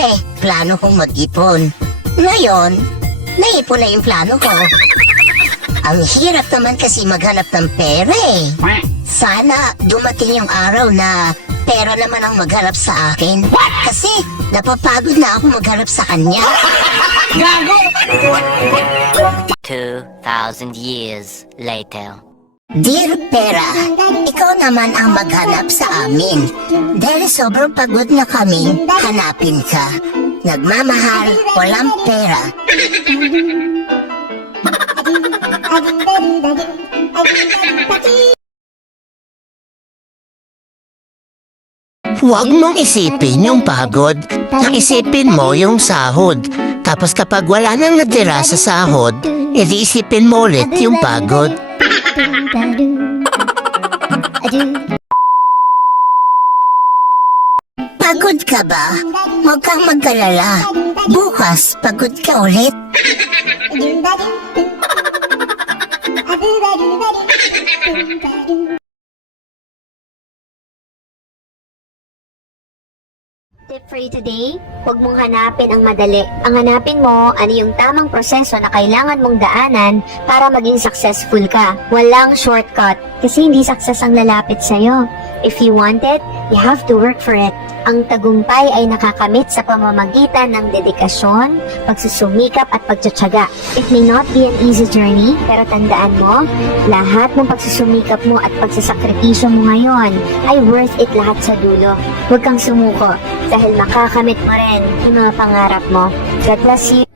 Siyempre, plano kong mag-ipon. Ngayon, naipon na yung plano ko. Ang hirap naman kasi maghanap ng pera eh. Sana dumating yung araw na pera naman ang maghanap sa akin. Kasi napapagod na ako maghanap sa kanya. 2,000 years later. Dear Pera, ikaw naman ang maghanap sa amin. Dahil sobrang pagod na kaming hanapin ka. Nagmamahal, walang pera. Huwag mong isipin yung pagod. Ang isipin mo yung sahod. Tapos kapag wala nang natira sa sahod, edi isipin mo ulit yung pagod. Pagod ka ba? Huwag kang magkalala. Bukas, pagod ka ulit. Tip for you today, huwag mong hanapin ang madali. Ang hanapin mo, ano yung tamang proseso na kailangan mong daanan para maging successful ka. Walang shortcut, kasi hindi success ang lalapit sa'yo. If you want it, you have to work for it. Ang tagumpay ay nakakamit sa pamamagitan ng dedikasyon, pagsusumikap at pagtsatsaga. It may not be an easy journey, pero tandaan mo, lahat ng pagsusumikap mo at pagsasakripisyo mo ngayon ay worth it lahat sa dulo. Huwag kang sumuko dahil makakamit mo rin yung mga pangarap mo. God bless you.